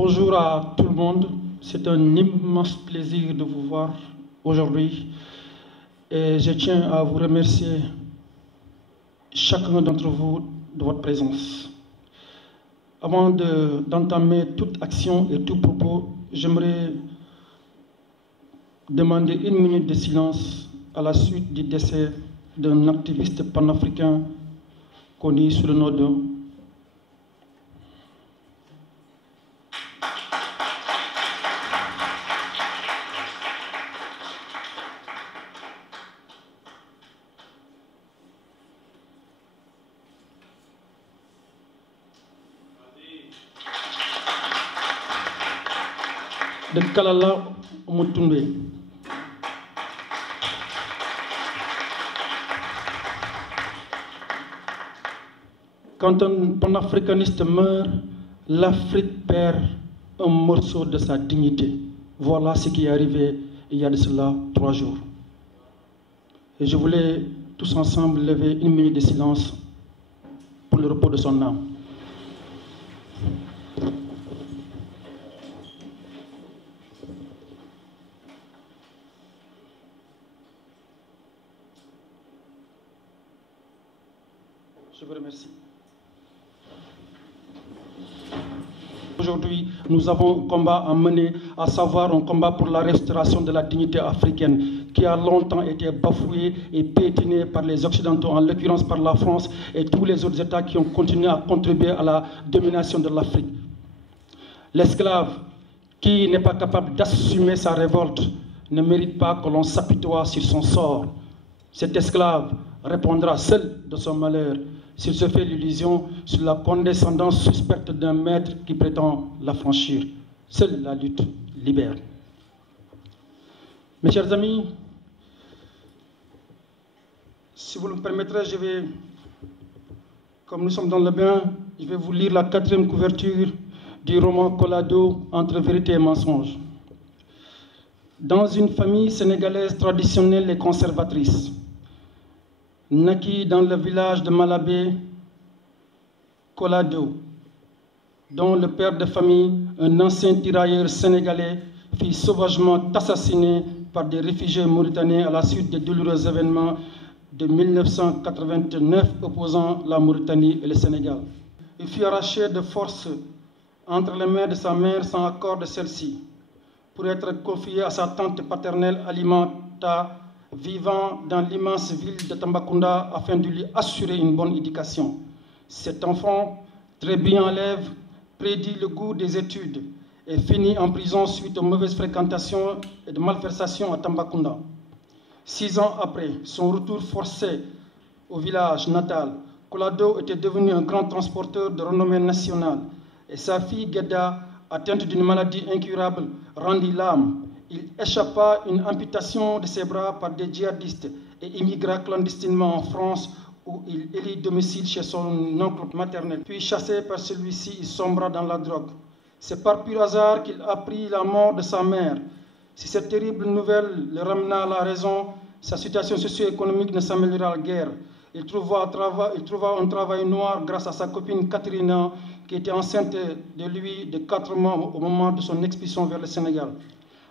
Bonjour à tout le monde, c'est un immense plaisir de vous voir aujourd'hui et je tiens à vous remercier chacun d'entre vous de votre présence. Avant d'entamer toute action et tout propos, j'aimerais demander 1 minute de silence à la suite du décès d'un activiste panafricain connu sous le nom de Kalala Omotoundé. Quand un panafricaniste meurt, l'Afrique perd un morceau de sa dignité. Voilà ce qui est arrivé il y a de cela 3 jours. Et je voulais tous ensemble lever 1 minute de silence pour le repos de son âme. Je vous remercie. Aujourd'hui, nous avons un combat à mener, à savoir un combat pour la restauration de la dignité africaine qui a longtemps été bafouée et piétinée par les Occidentaux, en l'occurrence par la France et tous les autres États qui ont continué à contribuer à la domination de l'Afrique. L'esclave qui n'est pas capable d'assumer sa révolte ne mérite pas que l'on s'apitoie sur son sort. Cet esclave répondra seul de son malheur s'il se fait l'illusion sur la condescendance suspecte d'un maître qui prétend l'affranchir. Seule la lutte libère. Mes chers amis, si vous le permettrez, je vais, comme nous sommes dans le bain, je vais vous lire la 4e couverture du roman Collado, Entre vérité et mensonge. Dans une famille sénégalaise traditionnelle et conservatrice, naquit dans le village de Malabé, Collado, dont le père de famille, un ancien tirailleur sénégalais, fut sauvagement assassiné par des réfugiés mauritaniens à la suite des douloureux événements de 1989 opposant la Mauritanie et le Sénégal. Il fut arraché de force entre les mains de sa mère sans accord de celle-ci, pour être confié à sa tante paternelle Alimata, vivant dans l'immense ville de Tambacounda afin de lui assurer une bonne éducation. Cet enfant, très brillant en lèvres, prédit le goût des études et finit en prison suite aux mauvaises fréquentations et de malversations à Tambacounda. 6 ans après son retour forcé au village natal, Collado était devenu un grand transporteur de renommée nationale et sa fille Gueda, atteinte d'une maladie incurable, rendit l'âme. Il échappa à une amputation de ses bras par des djihadistes et immigra clandestinement en France où il élit domicile chez son oncle maternel. Puis chassé par celui-ci, il sombra dans la drogue. C'est par pur hasard qu'il apprit la mort de sa mère. Si cette terrible nouvelle le ramena à la raison, sa situation socio-économique ne s'améliora guère. Il trouva un travail noir grâce à sa copine Catherine, qui était enceinte de lui de 4 mois au moment de son expulsion vers le Sénégal.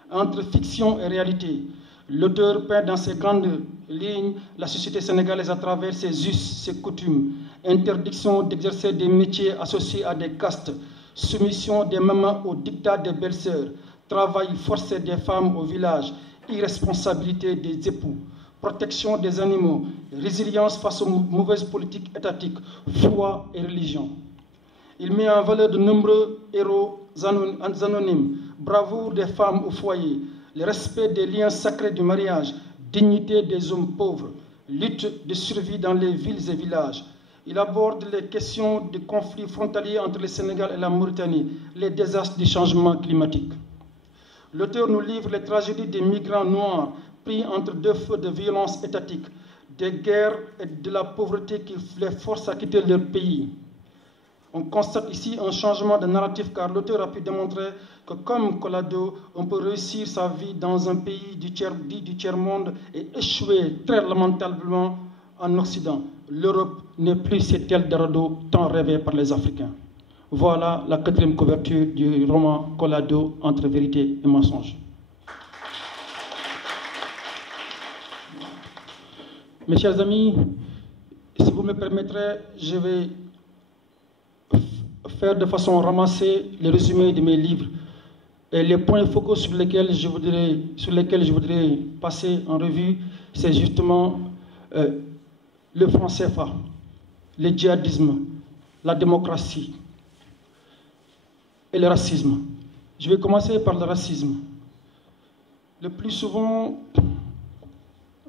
Entre fiction et réalité, l'auteur peint dans ses grandes lignes la société sénégalaise à travers ses us, ses coutumes, interdiction d'exercer des métiers associés à des castes, soumission des mamans au dictat des belles-sœurs, travail forcé des femmes au village, irresponsabilité des époux, protection des animaux, résilience face aux mauvaises politiques étatiques, foi et religion. Il met en valeur de nombreux héros anonymes, bravoure des femmes au foyer, le respect des liens sacrés du mariage, dignité des hommes pauvres, lutte de survie dans les villes et villages. Il aborde les questions du conflit frontalier entre le Sénégal et la Mauritanie, les désastres du changement climatique. L'auteur nous livre les tragédies des migrants noirs pris entre 2 feux de violence étatique, des guerres et de la pauvreté qui les forcent à quitter leur pays. On constate ici un changement de narratif car l'auteur a pu démontrer que comme Collado, on peut réussir sa vie dans un pays dit du tiers-monde et échouer très lamentablement en Occident. L'Europe n'est plus cette île de radeau tant rêvée par les Africains. Voilà la 4e couverture du roman Collado entre vérité et mensonge. Mes chers amis, si vous me permettrez, je vais faire de façon ramassée le résumé de mes livres et les points focaux sur lesquels je voudrais passer en revue, c'est justement le franc CFA, le djihadisme, la démocratie et le racisme. Je vais commencer par le racisme. Le plus souvent,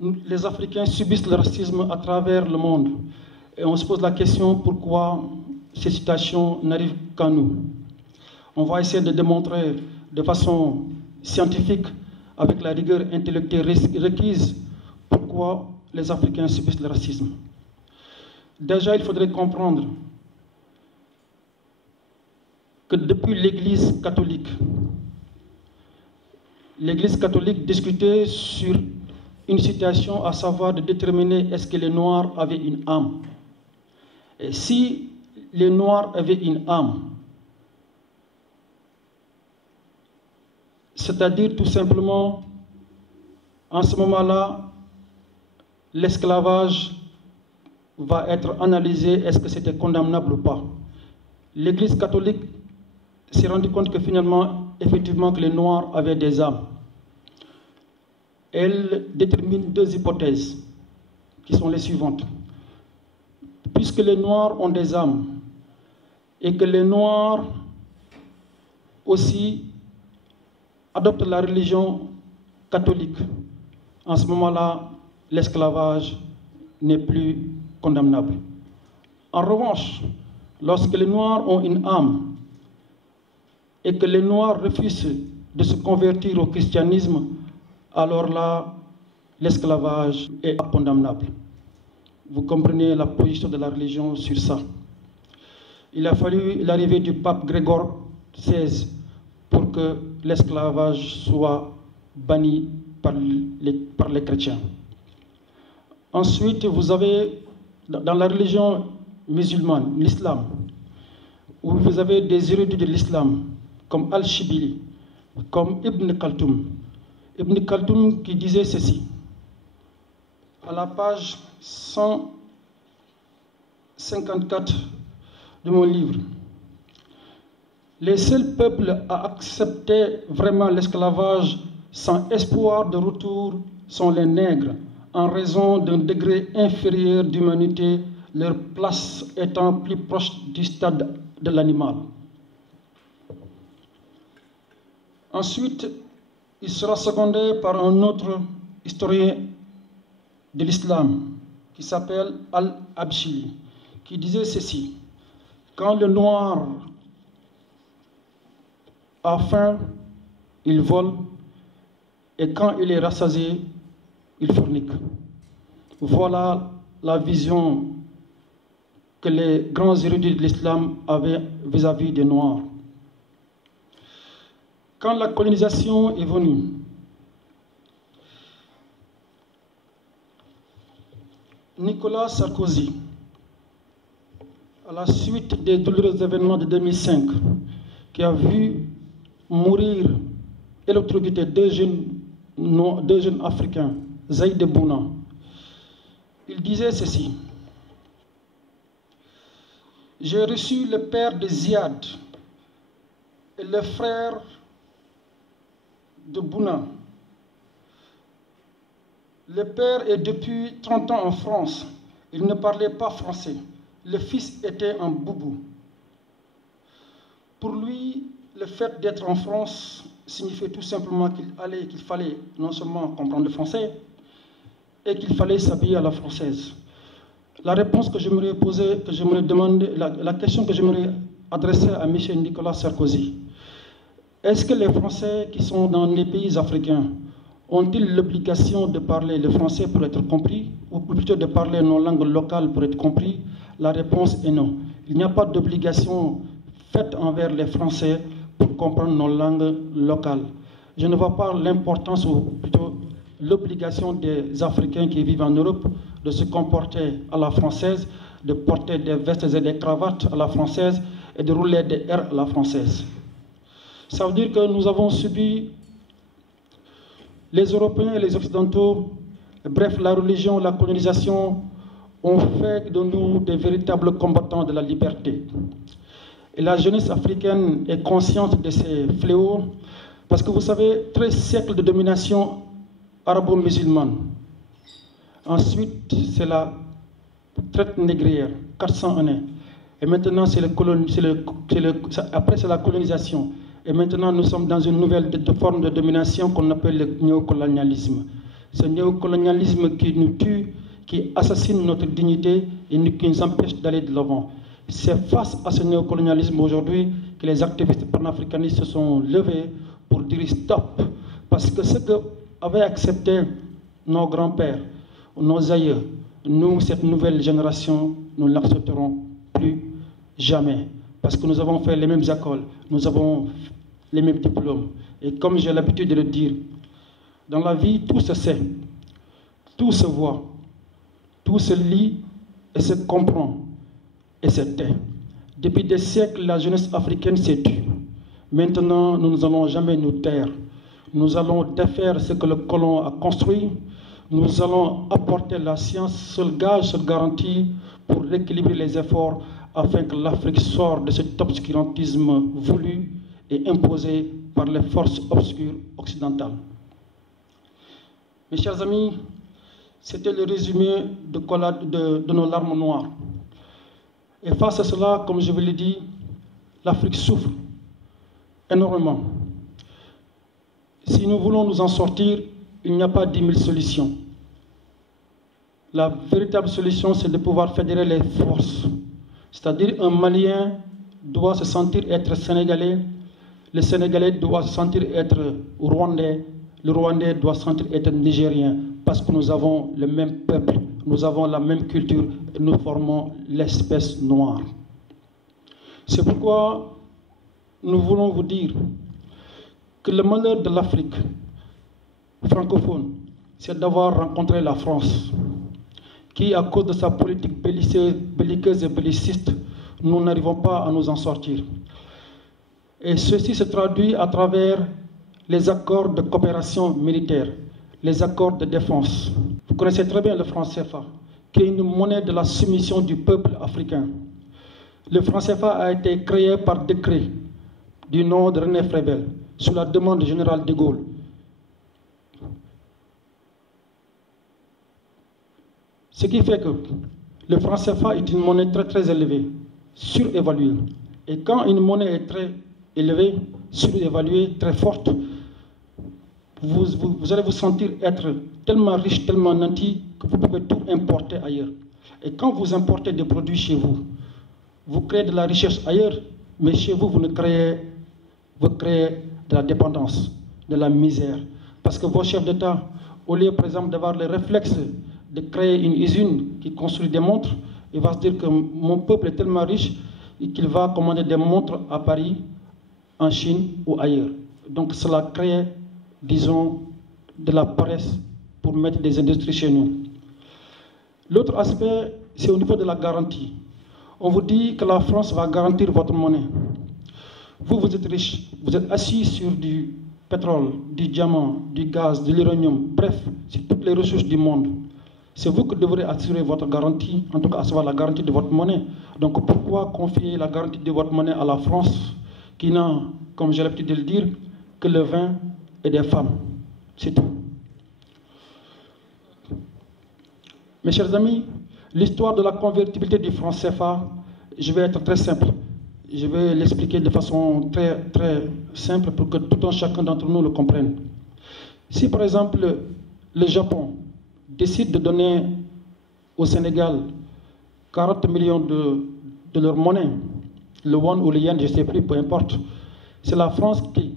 les Africains subissent le racisme à travers le monde. Et on se pose la question pourquoi ces situations n'arrivent qu'à nous. On va essayer de démontrer de façon scientifique, avec la rigueur intellectuelle requise, pourquoi les Africains subissent le racisme. Déjà, il faudrait comprendre que depuis l'Église catholique discutait sur une situation, à savoir de déterminer est-ce que les Noirs avaient une âme. Et si les Noirs avaient une âme, c'est-à-dire tout simplement, en ce moment-là, l'esclavage va être analysé, est-ce que c'était condamnable ou pas. L'Église catholique s'est rendue compte que finalement, effectivement, que les Noirs avaient des âmes. Elle détermine 2 hypothèses, qui sont les suivantes. Puisque les Noirs ont des âmes, et que les Noirs aussi adoptent la religion catholique, en ce moment-là, l'esclavage n'est plus condamnable. En revanche, lorsque les Noirs ont une âme et que les Noirs refusent de se convertir au christianisme, alors là, l'esclavage est condamnable. Vous comprenez la position de la religion sur ça. Il a fallu l'arrivée du pape Grégoire XVI pour que l'esclavage soit banni par les chrétiens. Ensuite, vous avez, dans la religion musulmane, l'islam, où vous avez des érudits de l'islam, comme Al-Shibili, comme Ibn Khaltoum. Ibn Khaltoum qui disait ceci, à la page 154 de mon livre. Les seuls peuples à accepter vraiment l'esclavage sans espoir de retour sont les nègres, en raison d'un degré inférieur d'humanité, leur place étant plus proche du stade de l'animal. Ensuite, il sera secondé par un autre historien de l'islam qui s'appelle Al-Abshili, qui disait ceci, quand le noir a faim, il vole, et quand il est rassasié, il fornique. Voilà la vision que les grands érudits de l'islam avaient vis-à-vis des Noirs. Quand la colonisation est venue, Nicolas Sarkozy, à la suite des douloureux événements de 2005, qui a vu mourir électrocutés deux jeunes Africains, Zaïd et Bouna, il disait ceci. J'ai reçu le père de Ziad et le frère de Bouna. Le père est depuis 30 ans en France. Il ne parlait pas français. Le fils était un boubou. Pour lui, le fait d'être en France signifiait tout simplement qu'il fallait non seulement comprendre le français, et qu'il fallait s'habiller à la française. La réponse que j'aimerais poser, que j'aimerais demander, la question que j'aimerais adresser à M. Nicolas Sarkozy, est-ce que les Français qui sont dans les pays africains ont-ils l'obligation de parler le français pour être compris, ou plutôt de parler nos langues locales pour être compris? La réponse est non. Il n'y a pas d'obligation faite envers les Français pour comprendre nos langues locales. Je ne vois pas l'importance, ou plutôt l'obligation des Africains qui vivent en Europe de se comporter à la française, de porter des vestes et des cravates à la française et de rouler des airs à la française. Ça veut dire que nous avons subi, les Européens et les Occidentaux, bref, la religion, la colonisation, ont fait de nous des véritables combattants de la liberté. Et la jeunesse africaine est consciente de ces fléaux, parce que vous savez, 13 siècles de domination arabo-musulmane. Ensuite, c'est la traite négrière, 400 années. Et maintenant, après, c'est la colonisation. Et maintenant, nous sommes dans une nouvelle forme de domination qu'on appelle le néocolonialisme. Ce néocolonialisme qui nous tue, qui assassine notre dignité et qui nous empêche d'aller de l'avant. C'est face à ce néocolonialisme aujourd'hui que les activistes panafricanistes se sont levés pour dire stop. Parce que ce qu'avaient accepté nos grands-pères, nos aïeux, nous, cette nouvelle génération, nous ne l'accepterons plus jamais. Parce que nous avons fait les mêmes écoles, nous avons les mêmes diplômes. Et comme j'ai l'habitude de le dire, dans la vie, tout se sait, tout se voit, tout se lit et se comprend et se tait. Depuis des siècles, la jeunesse africaine s'est tue. Maintenant, nous n'allons jamais nous taire. Nous allons défaire ce que le colon a construit. Nous allons apporter la science, seul gage, seule garantie pour rééquilibrer les efforts afin que l'Afrique sorte de cet obscurantisme voulu et imposé par les forces obscures occidentales. Mes chers amis, c'était le résumé de nos larmes noires. Et face à cela, comme je vous l'ai dit, l'Afrique souffre énormément. Si nous voulons nous en sortir, il n'y a pas 10 000 solutions. La véritable solution, c'est de pouvoir fédérer les forces. C'est-à-dire un Malien doit se sentir être Sénégalais, le Sénégalais doit se sentir être Rwandais, le Rwandais doit se sentir être Nigérien, parce que nous avons le même peuple, nous avons la même culture, et nous formons l'espèce noire. C'est pourquoi nous voulons vous dire que le malheur de l'Afrique francophone, c'est d'avoir rencontré la France, qui, à cause de sa politique belliqueuse et belliciste, nous n'arrivons pas à nous en sortir. Et ceci se traduit à travers les accords de coopération militaire, les accords de défense. Vous connaissez très bien le franc CFA, qui est une monnaie de la soumission du peuple africain. Le franc CFA a été créé par décret du nom de René Frébel, sous la demande du général de Gaulle. Ce qui fait que le franc CFA est une monnaie très très élevée, surévaluée. Et quand une monnaie est très élevée, surévaluée, très forte, vous allez vous sentir être tellement riche, tellement nanti, que vous pouvez tout importer ailleurs. Et quand vous importez des produits chez vous, vous créez de la richesse ailleurs, mais chez vous, vous créez de la dépendance, de la misère. Parce que vos chefs d'État, au lieu par exemple d'avoir le réflexe de créer une usine qui construit des montres, il va se dire que mon peuple est tellement riche qu'il va commander des montres à Paris, en Chine ou ailleurs. Donc cela crée, disons, de la paresse pour mettre des industries chez nous. L'autre aspect, c'est au niveau de la garantie. On vous dit que la France va garantir votre monnaie. Vous, vous êtes riche, vous êtes assis sur du pétrole, du diamant, du gaz, de l'uranium, bref, sur toutes les ressources du monde. C'est vous qui devrez assurer votre garantie, en tout cas assurer la garantie de votre monnaie. Donc pourquoi confier la garantie de votre monnaie à la France, qui n'a, comme j'ai l'habitude de le dire, que le vin et des femmes? C'est tout. Mes chers amis, l'histoire de la convertibilité du franc CFA, je vais être très simple. Je vais l'expliquer de façon très, très simple pour que tout un chacun d'entre nous le comprenne. Si par exemple le Japon décide de donner au Sénégal 40 millions de leur monnaie, le won ou le yen, je ne sais plus, peu importe, c'est la France qui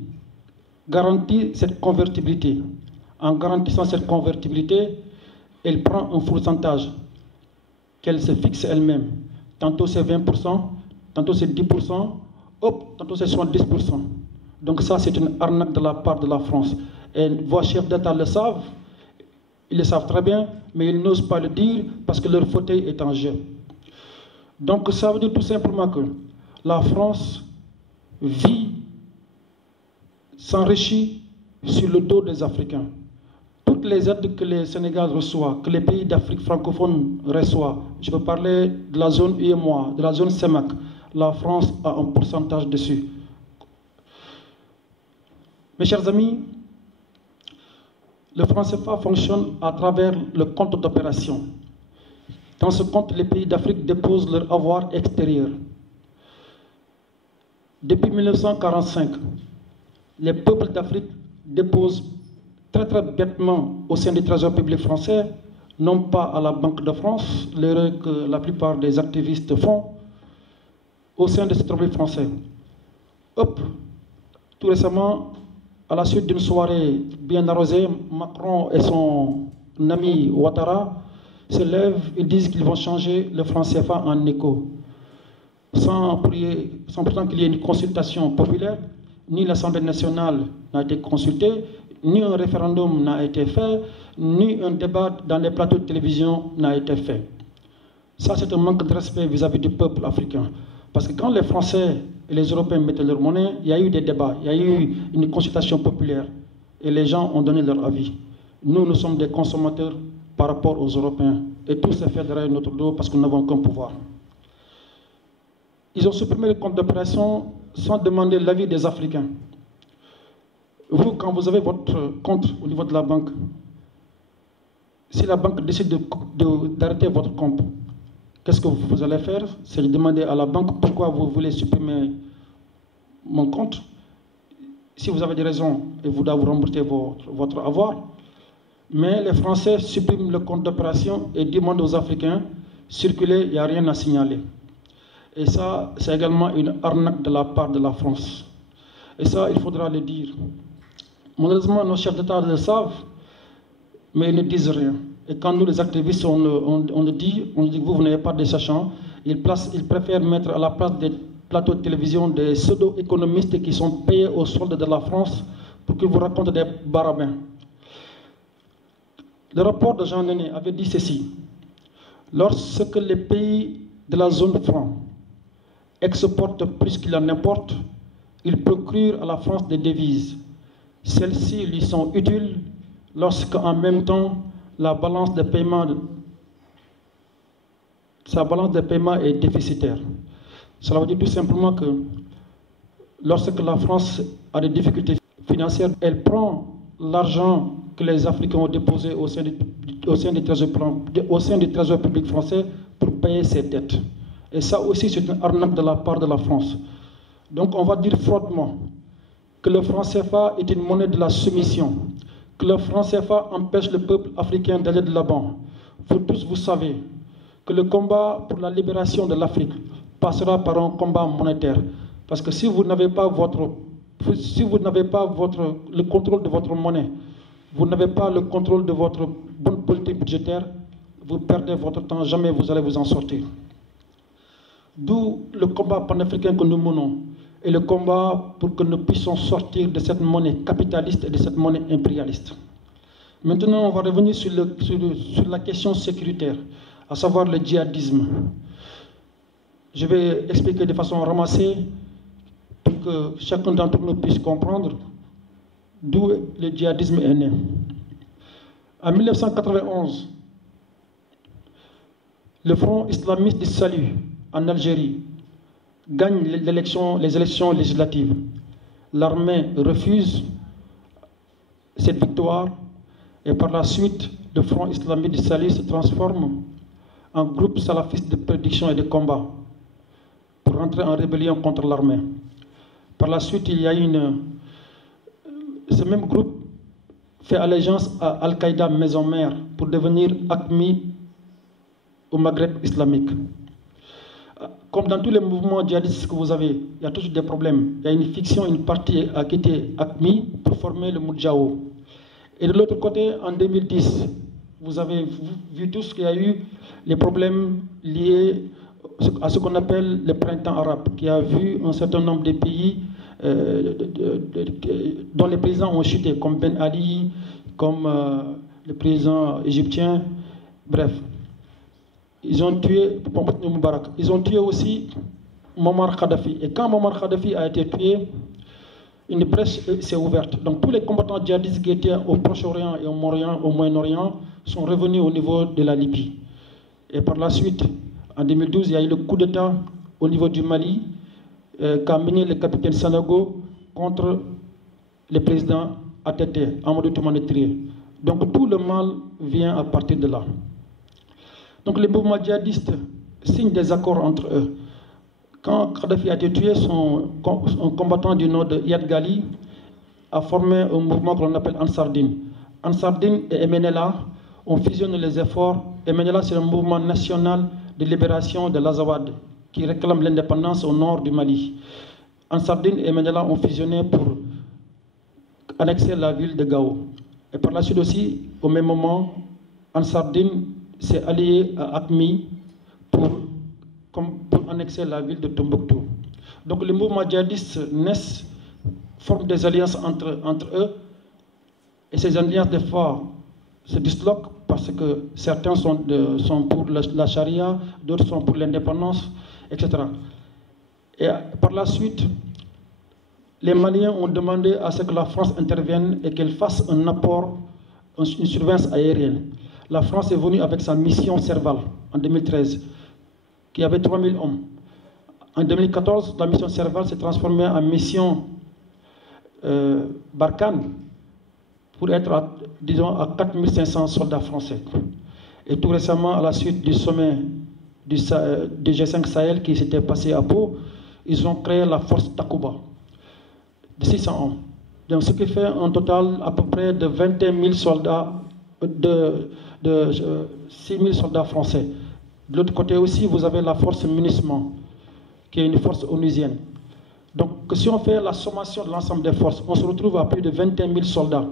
garantit cette convertibilité. En garantissant cette convertibilité, elle prend un pourcentage qu'elle se fixe elle-même. Tantôt c'est 20%, tantôt c'est 10%, hop, tantôt c'est 70%. Donc ça, c'est une arnaque de la part de la France. Et vos chefs d'État le savent, ils le savent très bien, mais ils n'osent pas le dire parce que leur fauteuil est en jeu. Donc ça veut dire tout simplement que la France vit, s'enrichit sur le dos des Africains. Toutes les aides que le Sénégal reçoit, que les pays d'Afrique francophone reçoivent, je peux parler de la zone UEMOA, de la zone CEMAC, la France a un pourcentage dessus. Mes chers amis, le franc CFA fonctionne à travers le compte d'opération. Dans ce compte, les pays d'Afrique déposent leur avoir extérieur. Depuis 1945, les peuples d'Afrique déposent très bêtement au sein du Trésor public français, non pas à la Banque de France, l'erreur que la plupart des activistes font, au sein de ce Trésor public français. Hop, tout récemment, à la suite d'une soirée bien arrosée, Macron et son ami Ouattara se lèvent et disent qu'ils vont changer le franc CFA en éco. Sans pourtant qu'il y ait une consultation populaire, ni l'Assemblée nationale n'a été consultée, ni un référendum n'a été fait, ni un débat dans les plateaux de télévision n'a été fait. Ça, c'est un manque de respect vis-à-vis du peuple africain. Parce que quand les Français et les Européens mettaient leur monnaie, il y a eu des débats, il y a eu une consultation populaire et les gens ont donné leur avis. Nous, nous sommes des consommateurs par rapport aux Européens et tout s'est fait derrière notre dos parce que nous n'avons qu'un pouvoir. Ils ont supprimé le compte d'opération sans demander l'avis des Africains. Vous, quand vous avez votre compte au niveau de la banque, si la banque décide d'arrêter votre compte, qu'est-ce que vous allez faire? C'est de demander à la banque pourquoi vous voulez supprimer mon compte. Si vous avez des raisons, et vous devez vous rembourser votre avoir. Mais les Français suppriment le compte d'opération et demandent aux Africains, circuler, il n'y a rien à signaler. Et ça, c'est également une arnaque de la part de la France. Et ça, il faudra le dire. Malheureusement, nos chefs d'État le savent, mais ils ne disent rien. Et quand nous, les activistes, on le dit que vous n'avez pas de sachant, ils préfèrent mettre à la place des plateaux de télévision des pseudo-économistes qui sont payés au solde de la France pour qu'ils vous racontent des barabins. Le rapport de Jean Néné avait dit ceci. Lorsque les pays de la zone franc exportent plus qu'il en importe, ils procurent à la France des devises. Celles-ci lui sont utiles lorsque, en même temps, sa balance de paiement est déficitaire. Cela veut dire tout simplement que lorsque la France a des difficultés financières, elle prend l'argent que les Africains ont déposé au sein du Trésor public français pour payer ses dettes. Et ça aussi, c'est une arnaque de la part de la France. Donc on va dire froidement que le franc CFA est une monnaie de la soumission, que le franc CFA empêche le peuple africain d'aller de l'avant. Vous tous, vous savez que le combat pour la libération de l'Afrique passera par un combat monétaire. Parce que si vous n'avez pas le contrôle de votre monnaie, vous n'avez pas le contrôle de votre bonne politique budgétaire, vous perdez votre temps, jamais vous allez vous en sortir. D'où le combat panafricain que nous menons et le combat pour que nous puissions sortir de cette monnaie capitaliste et de cette monnaie impérialiste. Maintenant, on va revenir sur la question sécuritaire, à savoir le djihadisme. Je vais expliquer de façon ramassée pour que chacun d'entre nous puisse comprendre d'où le djihadisme est né. En 1991, le Front islamiste du salut en Algérie gagne les élections législatives. L'armée refuse cette victoire et par la suite, le Front islamique du salut se transforme en groupe salafiste de prédiction et de combat pour entrer en rébellion contre l'armée. Par la suite, il y a ce même groupe fait allégeance à Al-Qaïda maison mère pour devenir AQMI au Maghreb islamique. Comme dans tous les mouvements djihadistes que vous avez, il y a toujours des problèmes. Il y a une fiction, une partie a quitté AQMI pour former le Moudjahou. Et de l'autre côté, en 2010, vous avez vu tous qu'il y a eu les problèmes liés à ce qu'on appelle le printemps arabe, qui a vu un certain nombre de pays dont les présidents ont chuté, comme Ben Ali, comme le président égyptien, bref. Ils ont tué Moubarak. Ils ont tué aussi Muammar Kadhafi. Et quand Muammar Kadhafi a été tué, une brèche s'est ouverte. Donc tous les combattants djihadistes qui étaient au Proche-Orient et au Moyen-Orient sont revenus au niveau de la Libye. Et par la suite, en 2012, il y a eu le coup d'État au niveau du Mali, qu'a mené le capitaine Sanogo contre le président ATT, Amadou Toumani Touré. Donc tout le mal vient à partir de là. Donc les mouvements djihadistes signent des accords entre eux. Quand Kadhafi a été tué, un combattant du nom de Iyad Ghali a formé un mouvement que l'on appelle Ansar-Din. Ansar-Din et MNLA ont fusionné les efforts. MNLA, c'est un mouvement national de libération de l'Azawad qui réclame l'indépendance au nord du Mali. Ansar-Din et MNLA ont fusionné pour annexer la ville de Gao. Et par la suite aussi, au même moment, Ansar-Din s'est allié à AQMI pour annexer la ville de Tombouctou. Donc les mouvements djihadistes naissent, forment des alliances entre eux, et ces alliances des fois se disloquent parce que certains sont pour la charia, d'autres sont pour l'indépendance, etc. Et par la suite, les Maliens ont demandé à ce que la France intervienne et qu'elle fasse un apport, une surveillance aérienne. La France est venue avec sa mission Serval en 2013, qui avait 3000 hommes. En 2014, la mission Serval s'est transformée en mission Barkhane pour être, disons, à 4500 soldats français. Et tout récemment, à la suite du sommet du G5 Sahel qui s'était passé à Pau, ils ont créé la force Takuba de 600 hommes. Donc, ce qui fait un total à peu près de 21 000 soldats, de 6 000 soldats français. De l'autre côté aussi, vous avez la force MINUSMA, qui est une force onusienne. Donc, si on fait la sommation de l'ensemble des forces, on se retrouve à plus de 21 000 soldats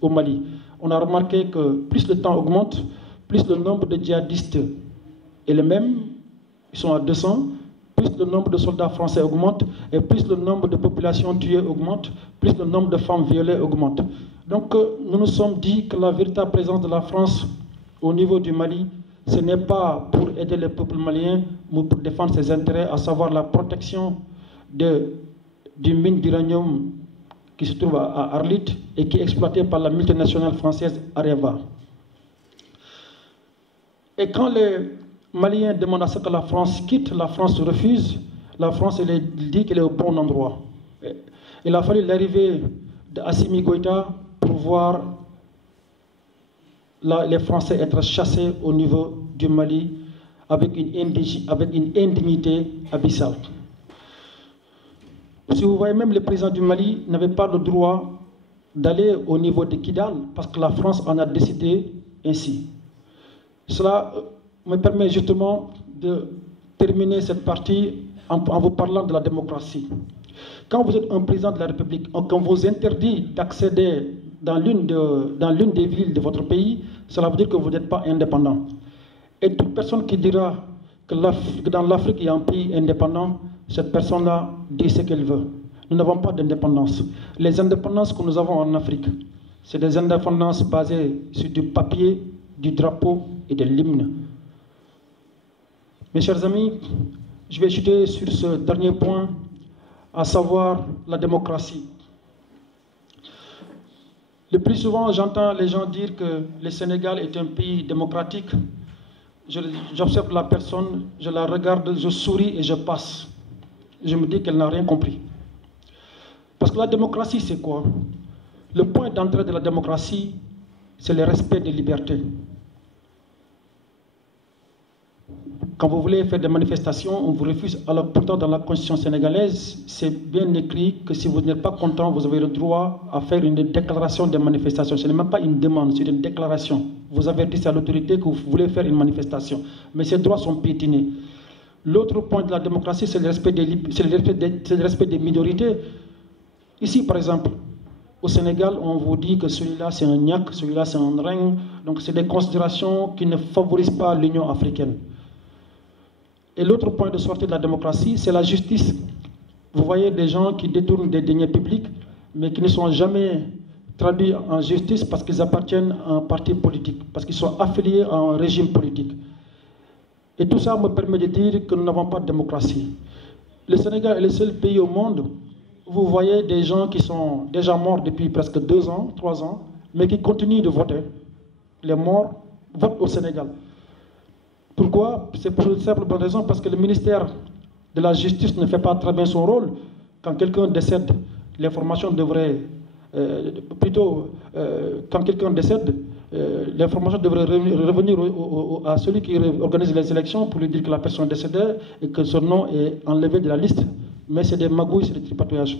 au Mali. On a remarqué que plus le temps augmente, plus le nombre de djihadistes est le même, ils sont à 200, plus le nombre de soldats français augmente, et plus le nombre de populations tuées augmente, plus le nombre de femmes violées augmente. Donc, nous nous sommes dit que la véritable présence de la France au niveau du Mali, ce n'est pas pour aider le peuple malien, mais pour défendre ses intérêts, à savoir la protection du mine d'uranium qui se trouve à Arlit et qui est exploité par la multinationale française Areva. Et quand les Maliens demandent à ce que la France quitte, la France refuse. La France dit qu'elle est au bon endroit. Il a fallu l'arrivée d'Assimi Goïta pour voir les Français être chassés au niveau du Mali avec une indignité abyssale. Si vous voyez, même le président du Mali n'avait pas le droit d'aller au niveau de Kidal parce que la France en a décidé ainsi. Cela me permet justement de terminer cette partie en vous parlant de la démocratie. Quand vous êtes un président de la République, quand vous interdit d'accéder dans l'une des villes de votre pays, cela veut dire que vous n'êtes pas indépendant. Et toute personne qui dira que dans l'Afrique il y a un pays indépendant, cette personne-là dit ce qu'elle veut. Nous n'avons pas d'indépendance. Les indépendances que nous avons en Afrique, c'est des indépendances basées sur du papier, du drapeau et de l'hymne. Mes chers amis, je vais chuter sur ce dernier point, à savoir la démocratie. Le plus souvent, j'entends les gens dire que le Sénégal est un pays démocratique. J'observe la personne, je la regarde, je souris et je passe. Je me dis qu'elle n'a rien compris. Parce que la démocratie, c'est quoi? Le point d'entrée de la démocratie, c'est le respect des libertés. Quand vous voulez faire des manifestations, on vous refuse. Alors pourtant, dans la Constitution sénégalaise, c'est bien écrit que si vous n'êtes pas content, vous avez le droit à faire une déclaration de manifestation. Ce n'est même pas une demande, c'est une déclaration. Vous avertissez à l'autorité que vous voulez faire une manifestation. Mais ces droits sont piétinés. L'autre point de la démocratie, c'est le respect des minorités. Ici, par exemple, au Sénégal, on vous dit que celui-là c'est un Niak, celui-là c'est un Reng. Donc c'est des considérations qui ne favorisent pas l'Union africaine. Et l'autre point de sortie de la démocratie, c'est la justice. Vous voyez des gens qui détournent des deniers publics, mais qui ne sont jamais traduits en justice parce qu'ils appartiennent à un parti politique, parce qu'ils sont affiliés à un régime politique. Et tout ça me permet de dire que nous n'avons pas de démocratie. le Sénégal est le seul pays au monde où vous voyez des gens qui sont déjà morts depuis presque 2 ans, 3 ans, mais qui continuent de voter. Les morts votent au Sénégal. Pourquoi? C'est pour une simple bonne raison, parce que le ministère de la Justice ne fait pas très bien son rôle. Quand quelqu'un décède, l'information devrait... quand quelqu'un décède, l'information devrait revenir à celui qui organise les élections pour lui dire que la personne est décédée et que son nom est enlevé de la liste. Mais c'est des magouilles, c'est des tripatouillages.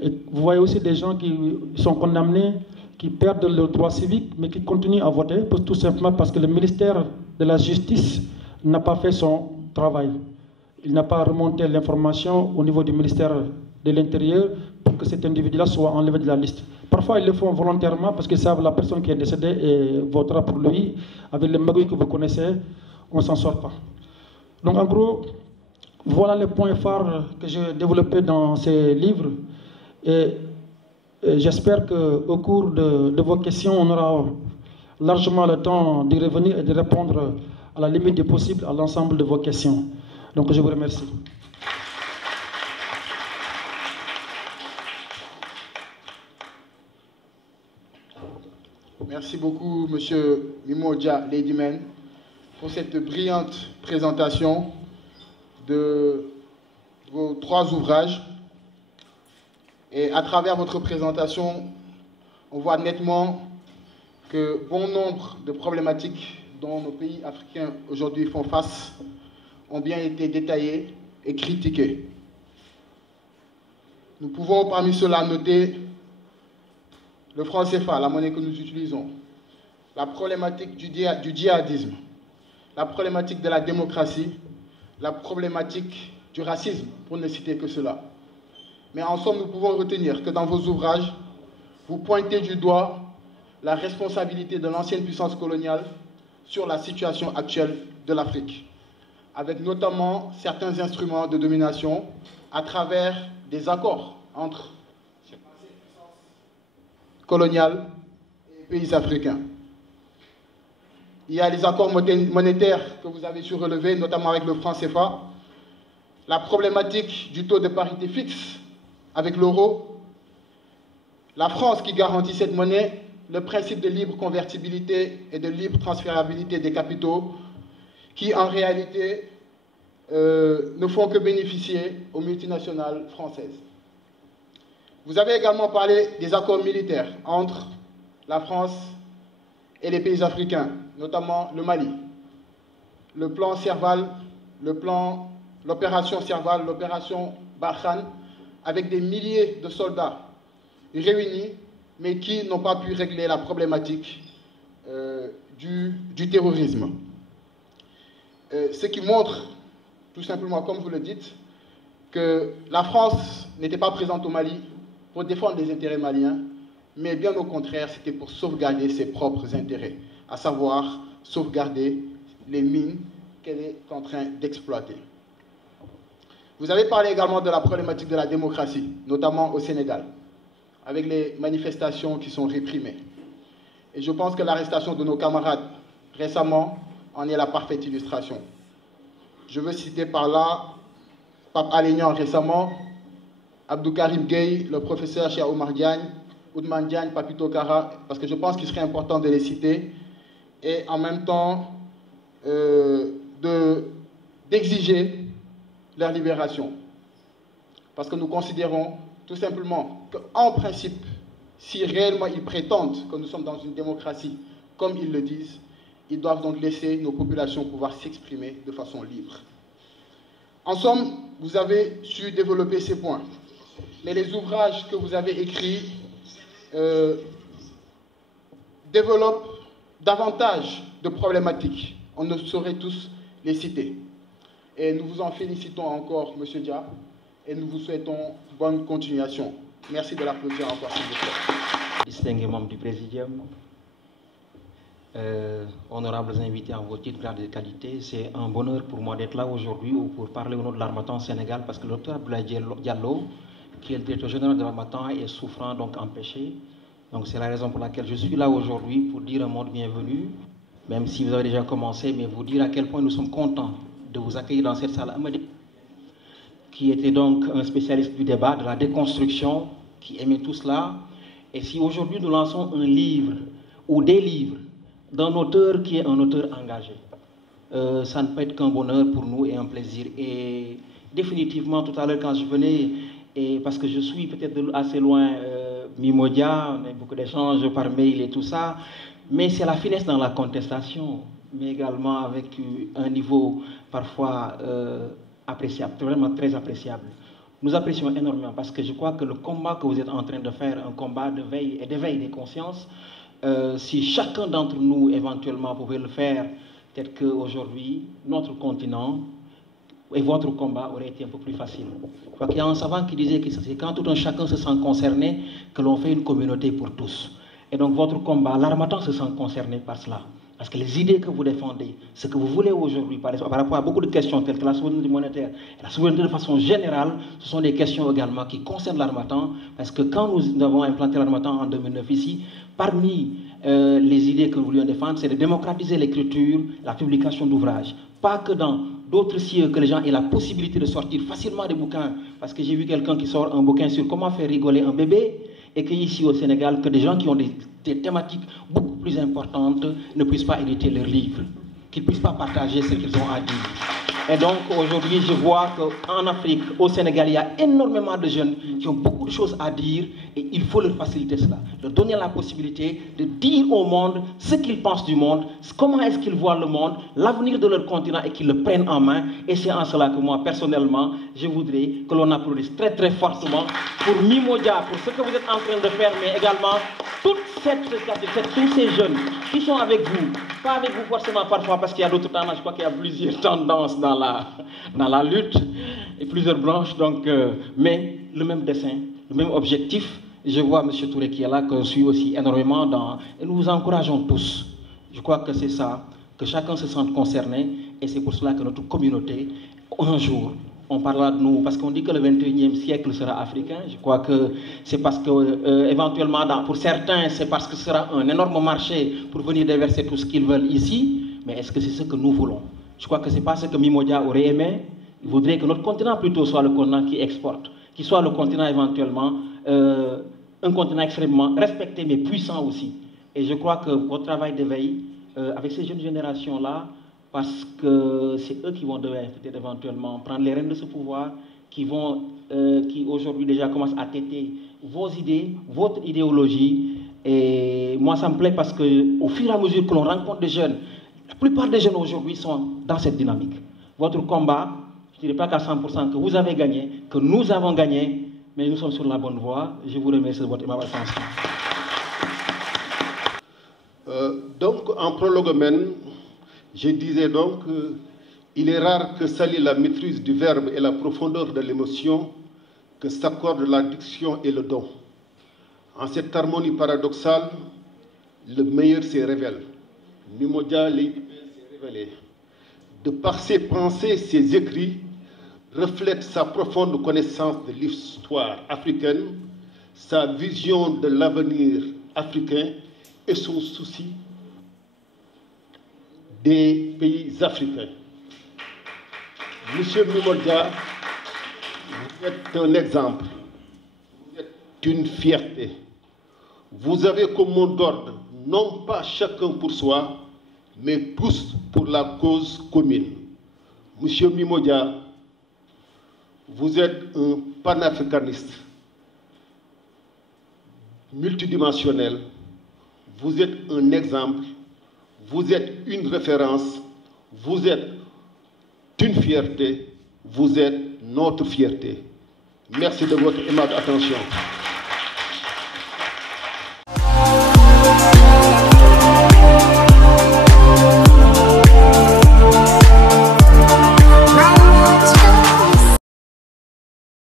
Et vous voyez aussi des gens qui sont condamnés, qui perdent leurs droits civiques, mais qui continuent à voter, tout simplement parce que le ministère de la Justice n'a pas fait son travail. Il n'a pas remonté l'information au niveau du ministère de l'Intérieur pour que cet individu-là soit enlevé de la liste. Parfois, ils le font volontairement parce qu'ils savent que la personne qui est décédée et votera pour lui. Avec les magouilles que vous connaissez, on ne s'en sort pas. Donc, en gros, voilà les points phares que j'ai développés dans ces livres. Et j'espère qu'au cours de vos questions, on aura largement le temps d'y revenir et de répondre à la limite du possible à l'ensemble de vos questions. Donc, je vous remercie. Merci beaucoup, M. Mimodia Ladyman, pour cette brillante présentation de vos 3 ouvrages. Et à travers votre présentation, on voit nettement que bon nombre de problématiques dont nos pays africains aujourd'hui font face ont bien été détaillées et critiquées. Nous pouvons parmi cela noter le franc CFA, la monnaie que nous utilisons, la problématique du djihadisme, la problématique de la démocratie, la problématique du racisme, pour ne citer que cela. Mais en somme, nous pouvons retenir que dans vos ouvrages, vous pointez du doigt la responsabilité de l'ancienne puissance coloniale sur la situation actuelle de l'Afrique, avec notamment certains instruments de domination à travers des accords entre coloniales et pays africains. Il y a les accords monétaires que vous avez su relever, notamment avec le franc CFA, la problématique du taux de parité fixe avec l'euro, la France qui garantit cette monnaie, le principe de libre convertibilité et de libre transférabilité des capitaux, qui en réalité ne font que bénéficier aux multinationales françaises. Vous avez également parlé des accords militaires entre la France et les pays africains, notamment le Mali. Le plan Serval, l'opération Serval, l'opération Barkhane, avec des milliers de soldats réunis, mais qui n'ont pas pu régler la problématique du terrorisme. Ce qui montre, tout simplement, comme vous le dites, que la France n'était pas présente au Mali pour défendre les intérêts maliens, mais bien au contraire, c'était pour sauvegarder ses propres intérêts, à savoir sauvegarder les mines qu'elle est en train d'exploiter. Vous avez parlé également de la problématique de la démocratie, notamment au Sénégal, avec les manifestations qui sont réprimées. Et je pense que l'arrestation de nos camarades récemment en est la parfaite illustration. Je veux citer par là Pape Alignan récemment, Abdou Karim Gueye, le professeur Cheikh Oumar Diagne, Oudman Diagne, Papito Kara, parce que je pense qu'il serait important de les citer, et en même temps d'exiger leur libération. Parce que nous considérons tout simplement qu'en principe, si réellement ils prétendent que nous sommes dans une démocratie, comme ils le disent, ils doivent donc laisser nos populations pouvoir s'exprimer de façon libre. En somme, vous avez su développer ces points. Mais les ouvrages que vous avez écrits développent davantage de problématiques. On ne saurait tous les citer. Et nous vous en félicitons encore, M. Dia, et nous vous souhaitons bonne continuation. Merci de l'applaudir encore, s'il vous plaît. Distingués membres du Présidium, honorables invités en vos titres, grades de qualité, c'est un bonheur pour moi d'être là aujourd'hui pour parler au nom de l'Harmattan Sénégal, parce que le docteur Abdoulaye Diallo, qui est le directeur général de l'Harmattan, est souffrant, donc empêché. Donc c'est la raison pour laquelle je suis là aujourd'hui pour dire un mot de bienvenue, même si vous avez déjà commencé, mais vous dire à quel point nous sommes contents de vous accueillir dans cette salle qui était donc un spécialiste du débat, de la déconstruction, qui aimait tout cela. Et si aujourd'hui nous lançons un livre ou des livres d'un auteur qui est un auteur engagé, ça ne peut être qu'un bonheur pour nous et un plaisir. Et définitivement, tout à l'heure, quand je venais, et parce que je suis peut-être assez loin, Mimodia, on a beaucoup d'échanges par mail et tout ça, mais c'est la finesse dans la contestation, mais également avec un niveau parfois appréciable, vraiment très appréciable. Nous apprécions énormément parce que je crois que le combat que vous êtes en train de faire, un combat de veille et d'éveil des consciences, si chacun d'entre nous éventuellement pouvait le faire, peut-être qu'aujourd'hui, notre continent et votre combat aurait été un peu plus facile. Je crois qu'il y a un savant qui disait que c'est quand tout un chacun se sent concerné que l'on fait une communauté pour tous. Et donc votre combat, l'Harmattan se sent concerné par cela. Parce que les idées que vous défendez, ce que vous voulez aujourd'hui, par rapport à beaucoup de questions telles que la souveraineté monétaire, et la souveraineté de façon générale, ce sont des questions également qui concernent l'Harmattan. Parce que quand nous avons implanté l'Harmattan en 2009 ici, parmi les idées que nous voulions défendre, c'est de démocratiser l'écriture, la publication d'ouvrages. Pas que dans d'autres cieux que les gens aient la possibilité de sortir facilement des bouquins. Parce que j'ai vu quelqu'un qui sort un bouquin sur comment faire rigoler un bébé, et qu'ici au Sénégal, que des gens qui ont des thématiques beaucoup plus importantes ne puissent pas éditer leurs livres, qu'ils ne puissent pas partager ce qu'ils ont à dire. Et donc aujourd'hui, je vois qu'en Afrique, au Sénégal, il y a énormément de jeunes qui ont beaucoup de choses à dire et il faut leur faciliter cela, leur donner la possibilité de dire au monde ce qu'ils pensent du monde, comment est-ce qu'ils voient le monde, l'avenir de leur continent et qu'ils le prennent en main. Et c'est en cela que moi, personnellement, je voudrais que l'on applaudisse très très fortement pour Mimodia, pour ce que vous êtes en train de faire, mais également tous ces jeunes qui sont avec vous, pas avec vous forcément parfois parce qu'il y a d'autres tendances, je crois qu'il y a plusieurs tendances dans la lutte et plusieurs branches, donc, mais le même dessin, le même objectif. Je vois M. Touré qui est là, que je suis aussi énormément dans, et nous vous encourageons tous. Je crois que c'est ça, que chacun se sente concerné, et c'est pour cela que notre communauté, un jour, on parlera de nous, parce qu'on dit que le 21e siècle sera africain. Je crois que c'est parce que, éventuellement, pour certains, c'est parce que ce sera un énorme marché pour venir déverser tout ce qu'ils veulent ici. Mais est-ce que c'est ce que nous voulons? Je crois que ce n'est pas ce que Mimodia aurait aimé. Il voudrait que notre continent plutôt soit le continent qui exporte, qui soit le continent éventuellement, un continent extrêmement respecté mais puissant aussi. Et je crois que votre travail d'éveil, avec ces jeunes générations-là, parce que c'est eux qui vont peut-être éventuellement prendre les rênes de ce pouvoir, qui aujourd'hui déjà commencent à têter vos idées, votre idéologie. Et moi, ça me plaît parce qu'au fur et à mesure que l'on rencontre des jeunes, la plupart des jeunes aujourd'hui sont dans cette dynamique. Votre combat, je ne dirais pas qu'à 100% que vous avez gagné, que nous avons gagné, mais nous sommes sur la bonne voie. Je vous remercie de votre aimable attention. Donc, en prologue même, je disais donc qu'il est rare que s'allie la maîtrise du verbe et la profondeur de l'émotion, que s'accordent la diction et le don. En cette harmonie paradoxale, le meilleur se révèle. Mimodia s'est révélé. De par ses pensées, ses écrits reflètent sa profonde connaissance de l'histoire africaine, sa vision de l'avenir africain et son souci des pays africains. Monsieur Mimodia, vous êtes un exemple, vous êtes une fierté. Vous avez comme mot d'ordre, non pas chacun pour soi, mais tous pour la cause commune. Monsieur Mimodia, vous êtes un panafricaniste multidimensionnel, vous êtes un exemple, vous êtes une référence, vous êtes une fierté, vous êtes notre fierté. Merci de votre aimable attention.